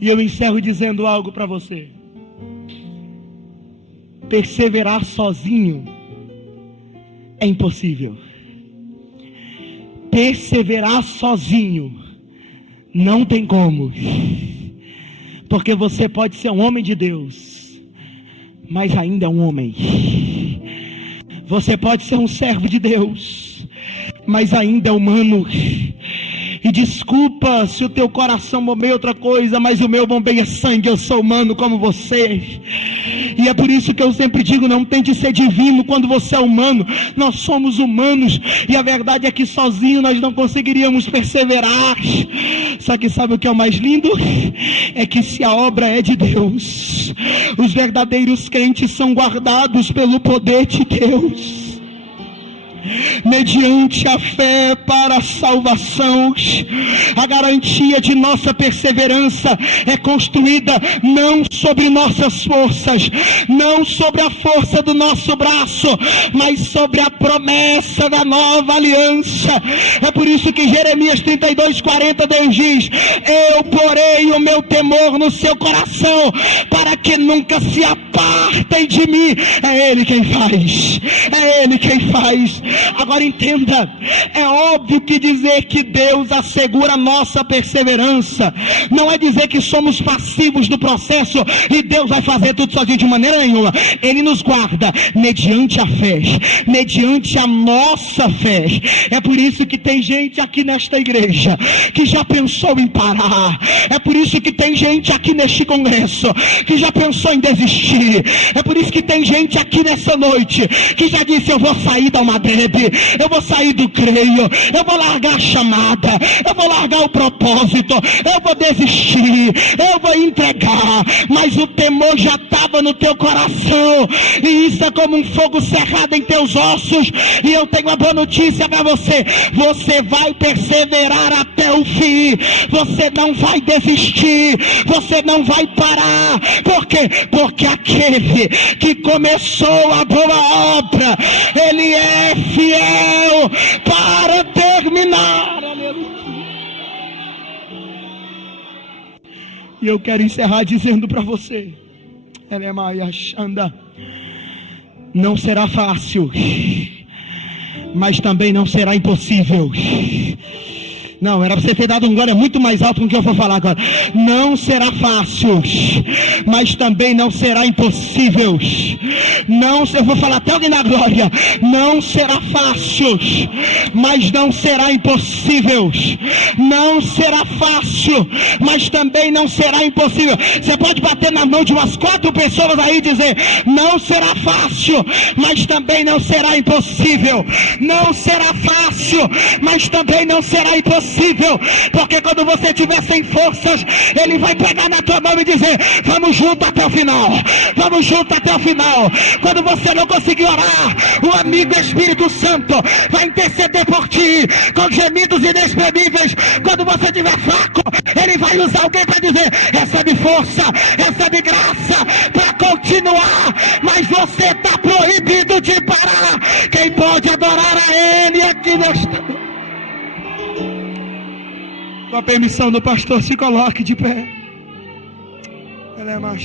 E eu encerro dizendo algo para você: perseverar sozinho é impossível. Perseverar sozinho não tem como, porque você pode ser um homem de Deus, mas ainda é um homem. Você pode ser um servo de Deus, mas ainda é humano. E desculpa se o teu coração bombeia outra coisa, mas o meu bombeia sangue. Eu sou humano como você. E é por isso que eu sempre digo: não tente ser divino quando você é humano. Nós somos humanos, e a verdade é que sozinho nós não conseguiríamos perseverar. Só que sabe o que é o mais lindo? É que se a obra é de Deus, os verdadeiros crentes são guardados pelo poder de Deus, mediante a fé para a salvação. A garantia de nossa perseverança é construída não sobre nossas forças, não sobre a força do nosso braço, mas sobre a promessa da nova aliança. É por isso que Jeremias 32:40 Deus diz: eu porei o meu temor no seu coração, para que nunca se apartem de mim. É Ele quem faz, é Ele quem faz. Agora entenda: é óbvio que dizer que Deus assegura a nossa perseverança não é dizer que somos passivos do processo e Deus vai fazer tudo sozinho, de maneira nenhuma. Ele nos guarda mediante a fé, mediante a nossa fé. É por isso que tem gente aqui nesta igreja que já pensou em parar. É por isso que tem gente aqui neste congresso que já pensou em desistir. É por isso que tem gente aqui nessa noite que já disse: eu vou sair da Almadeb, eu vou sair do creio, eu vou largar a chamada, eu vou largar o propósito, eu vou desistir, eu vou entregar. Mas o temor já estava no teu coração, e isso é como um fogo cerrado em teus ossos. E eu tenho uma boa notícia para você: você vai perseverar até o fim, você não vai desistir, você não vai parar. Por quê? Porque aquele que começou a boa obra, ele é fiel para terminar. Aleluia. E eu quero encerrar dizendo para você: não será fácil, mas também não será impossível. Não, era para você ter dado um glória muito mais alto com o que eu vou falar agora. Não será fácil, mas também não será impossível. Não, eu vou falar até alguém da glória. Não será fácil, mas não será impossível. Não será fácil, mas também não será impossível. Você pode bater na mão de umas 4 pessoas aí e dizer: não será fácil, mas também não será impossível. Não será fácil, mas também não será impossível. Porque quando você estiver sem forças, Ele vai pegar na tua mão e dizer: vamos junto até o final, vamos junto até o final. Quando você não conseguir orar, o amigo Espírito Santo vai interceder por ti com gemidos inexprimíveis. Quando você estiver fraco, Ele vai usar alguém para dizer: recebe força, recebe graça para continuar. Mas você está proibido de parar. Quem pode adorar a Ele aqui nesta... Com a permissão do pastor, se coloque de pé. Aleluia,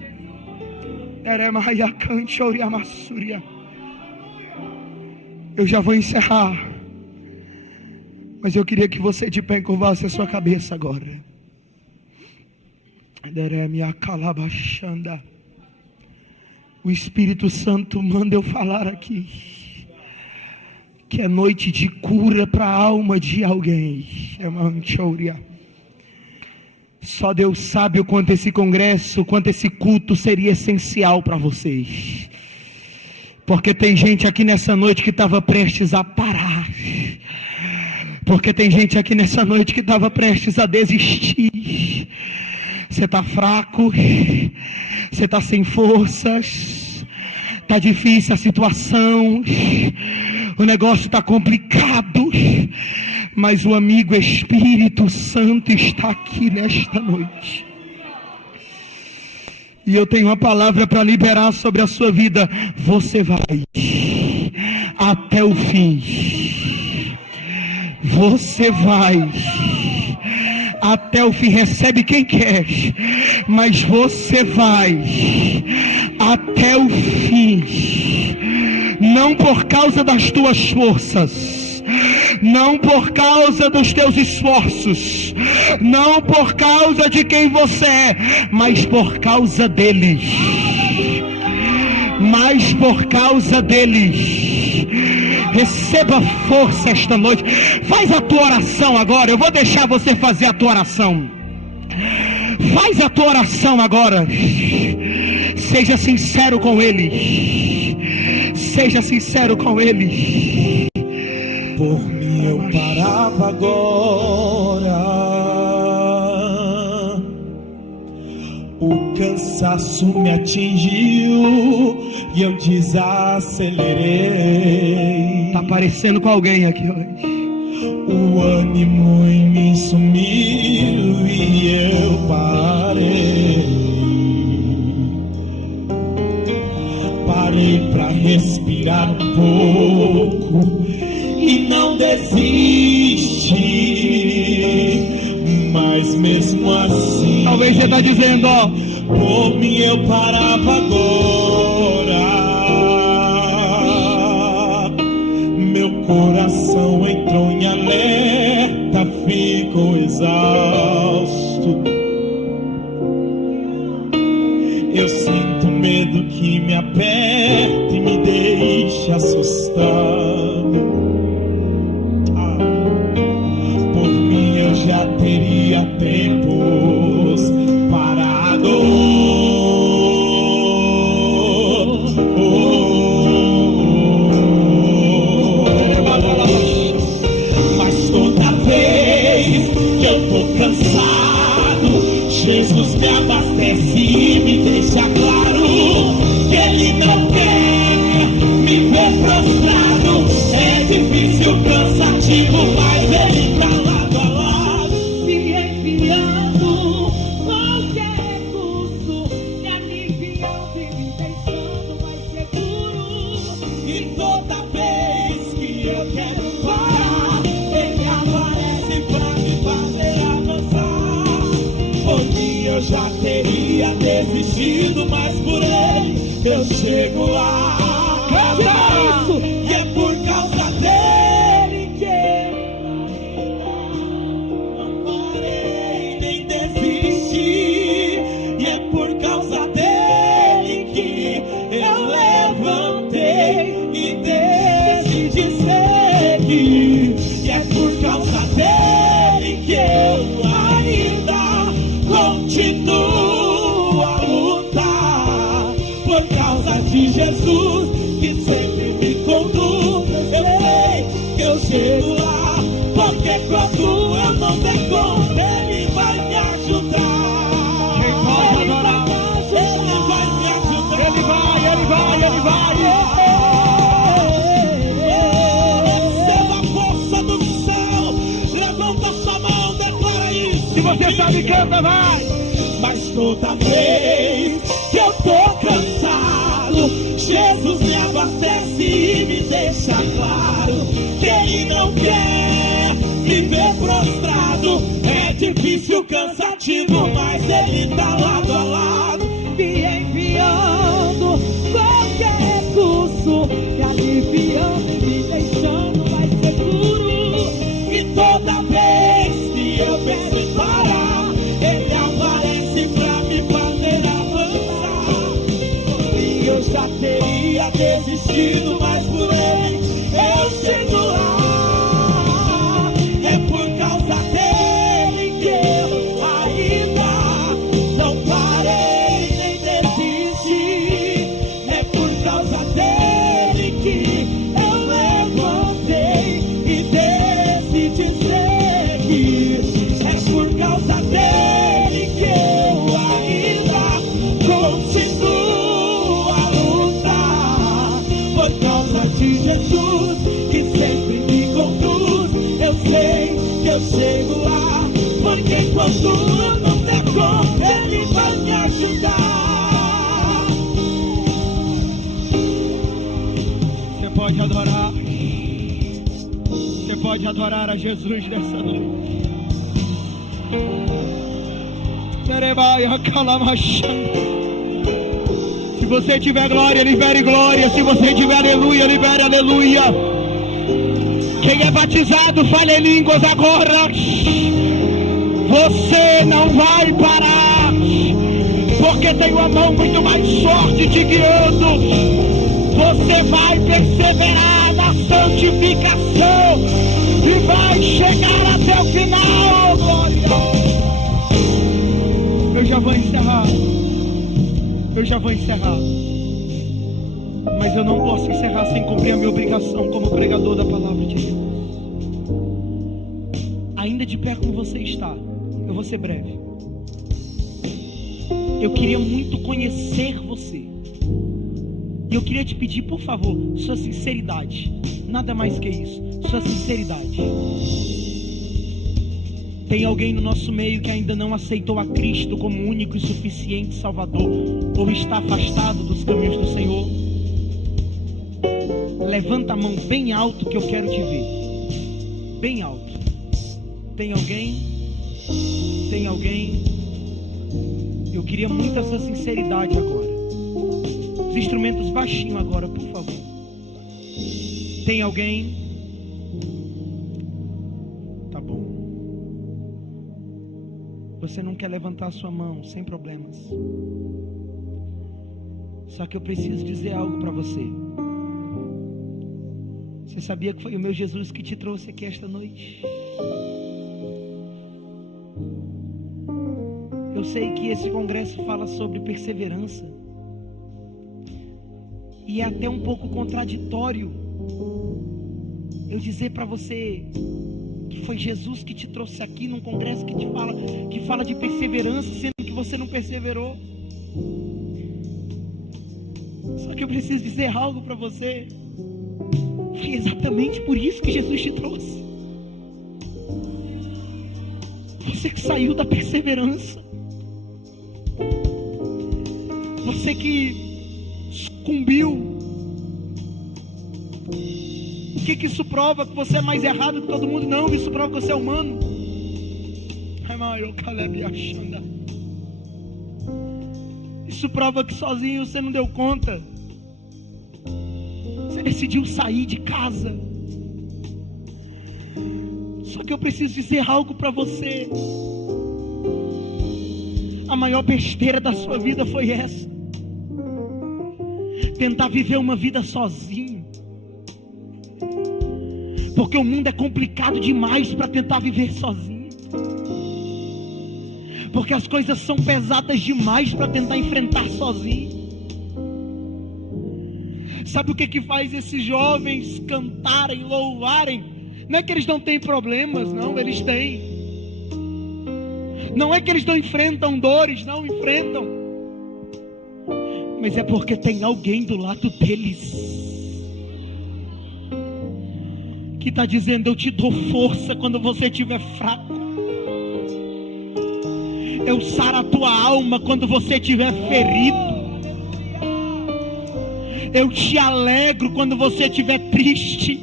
Jesus. Eu já vou encerrar, mas eu queria que você de pé encurvasse a sua cabeça agora. O Espírito Santo manda eu falar aqui que é noite de cura para a alma de alguém. Só Deus sabe o quanto esse congresso, o quanto esse culto seria essencial para vocês. Porque tem gente aqui nessa noite que estava prestes a parar. Porque tem gente aqui nessa noite que estava prestes a desistir. Você está fraco, você está sem forças, está difícil a situação, o negócio está complicado, mas o amigo Espírito Santo está aqui nesta noite. E eu tenho uma palavra para liberar sobre a sua vida. Você vai até o fim. Você vai até o fim. Recebe quem quer, mas você vai até o fim. Não por causa das tuas forças, não por causa dos teus esforços, não por causa de quem você é, mas por causa deles. Mas por causa deles. Receba força esta noite. Faz a tua oração agora. Eu vou deixar você fazer a tua oração. Faz a tua oração agora. Seja sincero com Ele. Seja sincero com Ele. Por mim eu parava agora. O cansaço me atingiu e eu desacelerei. Tá parecendo com alguém aqui hoje. O ânimo em mim sumiu e eu parei. Parei pra respirar um pouco e não desisti. Mas mesmo assim, talvez você está dizendo, ó, por mim eu parava agora. Meu coração entrou em alerta, ficou exausto. Eu sinto medo que me aperta e me deixa assustado. Já teria tempos parado. Mas toda vez que eu tô cansado, Jesus me abastece e me deixa claro que Ele não quer me ver prostrado. É difícil, cansativo, mas Ele tá lá. Eu já teria desistido, mas por Ele eu chego lá. Isso. E é por causa dele que eu não parei nem desisti. E é por causa dele que eu levantei e decidi seguir. E é por causa dele que eu ainda continuo a lutar, por causa de Jesus que sempre me conduz. Eu sei que eu chego lá, porque quando eu não der conta, Ele vai me ajudar. Quem pode adorar? Ele vai me ajudar. Ele vai. Receba a força do céu. Levanta sua mão, declara isso. Se você sabe, canta, vai. Mas toda vez que eu tô cansado, Jesus me abastece e me deixa claro que Ele não quer me ver prostrado. É difícil, cansativo, mas Ele tá lado a lado, me enviando qualquer recurso, me aliviando e me deixando mais seguro. E toda vez que eu penso em parar, Ele aparece pra voar, porque quando eu não der conta, Ele vai me ajudar. Você pode adorar. Você pode adorar a Jesus nessa noite. Se você tiver glória, libere glória. Se você tiver aleluia, libere aleluia. Quem é batizado, fale em línguas agora. Você não vai parar, porque tem uma mão muito mais forte te guiando. Você vai perseverar na santificação e vai chegar até o final. Glória. Eu já vou encerrar. Mas eu não posso encerrar sem cumprir a minha obrigação como pregador da palavra de Deus. Ainda de pé como você está, eu vou ser breve. Eu queria muito conhecer você. E eu queria te pedir, por favor, sua sinceridade. Nada mais que isso, sua sinceridade. Tem alguém no nosso meio que ainda não aceitou a Cristo como único e suficiente Salvador, ou está afastado dos caminhos do Senhor? Levanta a mão bem alto que eu quero te ver. Bem alto. Tem alguém? Tem alguém? Eu queria muito essa sinceridade agora. Os instrumentos baixinho agora, por favor. Tem alguém? Tá bom. Você não quer levantar a sua mão, sem problemas. Só que eu preciso dizer algo para você. Você sabia que foi o meu Jesus que te trouxe aqui esta noite? Eu sei que esse congresso fala sobre perseverança. E é até um pouco contraditório eu dizer para você que foi Jesus que te trouxe aqui num congresso que fala de perseverança, sendo que você não perseverou. Só que eu preciso dizer algo para você. Foi exatamente por isso que Jesus te trouxe. Você que saiu da perseverança. Você que sucumbiu. O que isso prova? Que você é mais errado que todo mundo? Não, isso prova que você é humano. Isso prova que sozinho você não deu conta. Você decidiu sair de casa. Só que eu preciso dizer algo para você. A maior besteira da sua vida foi essa. Tentar viver uma vida sozinho. Porque o mundo é complicado demais para tentar viver sozinho. Porque as coisas são pesadas demais para tentar enfrentar sozinho. Sabe o que faz esses jovens cantarem, louvarem? Não é que eles não têm problemas, não, eles têm. Não é que eles não enfrentam dores, não enfrentam. Mas é porque tem alguém do lado deles que está dizendo: eu te dou força quando você estiver fraco. Eu saro a tua alma quando você estiver ferido. Eu te alegro quando você estiver triste.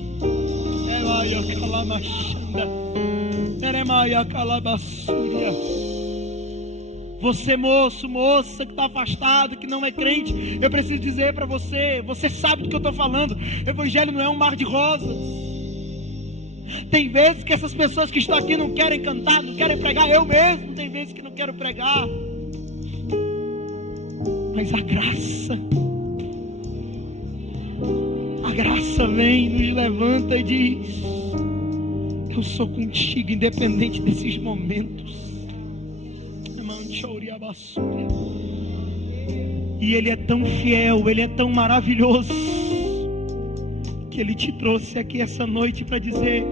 Você moço, moça que está afastado, que não é crente, eu preciso dizer para você, você sabe do que eu estou falando. Evangelho não é um mar de rosas. Tem vezes que essas pessoas que estão aqui não querem cantar, não querem pregar. Eu mesmo tem vezes que não quero pregar. Mas a graça vem, nos levanta e diz: eu sou contigo, independente desses momentos. E Ele é tão fiel, Ele é tão maravilhoso, que Ele te trouxe aqui essa noite para dizer: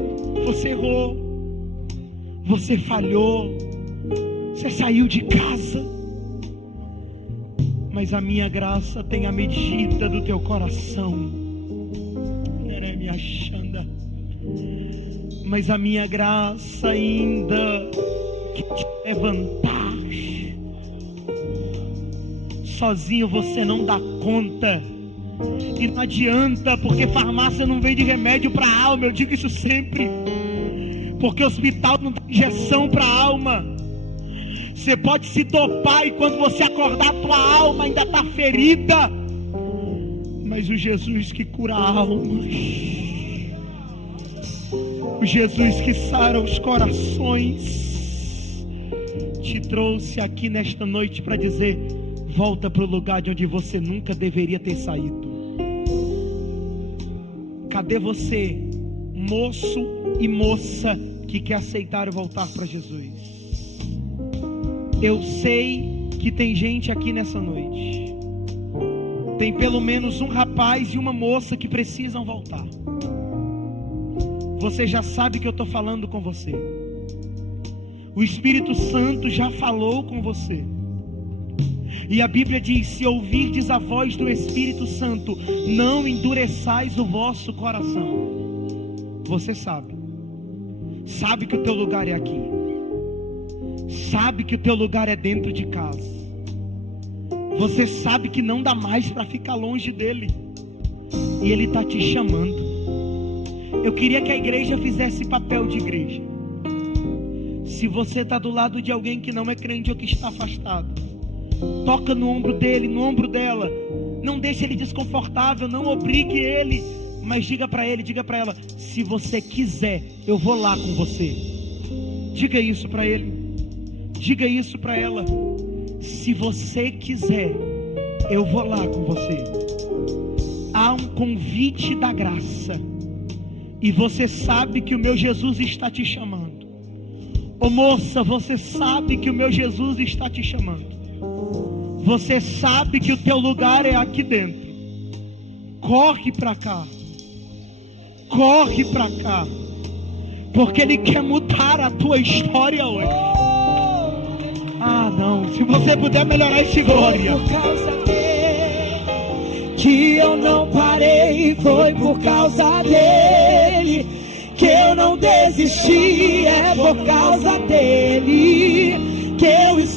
você errou, você falhou, você saiu de casa, mas a minha graça tem a medida do teu coração. mas a minha graça ainda que te levantar. Sozinho você não dá conta. E não adianta, porque farmácia não vende remédio para a alma. Eu digo isso sempre. Porque hospital não tem injeção para a alma. Você pode se dopar e quando você acordar, a tua alma ainda está ferida. Mas o Jesus que cura almas, o Jesus que sara os corações, te trouxe aqui nesta noite para dizer: volta para o lugar de onde você nunca deveria ter saído. Cadê você, moço e moça que quer aceitar e voltar para Jesus? Eu sei que tem gente aqui nessa noite. Tem pelo menos um rapaz e uma moça que precisam voltar. Você já sabe que eu estou falando com você. O Espírito Santo já falou com você. E a Bíblia diz: se ouvirdes a voz do Espírito Santo, não endureçais o vosso coração. Você sabe que o teu lugar é aqui, sabe que o teu lugar é dentro de casa. Você sabe que não dá mais para ficar longe dele, e ele está te chamando. Eu queria que a igreja fizesse papel de igreja. Se você está do lado de alguém que não é crente ou que está afastado, toca no ombro dele, no ombro dela. Não deixe ele desconfortável, não obrigue ele, mas diga para ele, diga para ela: se você quiser, eu vou lá com você. Diga isso para ele, diga isso para ela: se você quiser, eu vou lá com você. Há um convite da graça, e você sabe que o meu Jesus está te chamando. Ô moça, você sabe que o meu Jesus está te chamando. Você sabe que o teu lugar é aqui dentro. Corre para cá. Corre para cá. Porque Ele quer mudar a tua história hoje. Ah, não. Se você puder melhorar esse glória. Foi por causa dele que eu não parei. Foi por causa dele que eu não desisti. É por causa dele que eu estou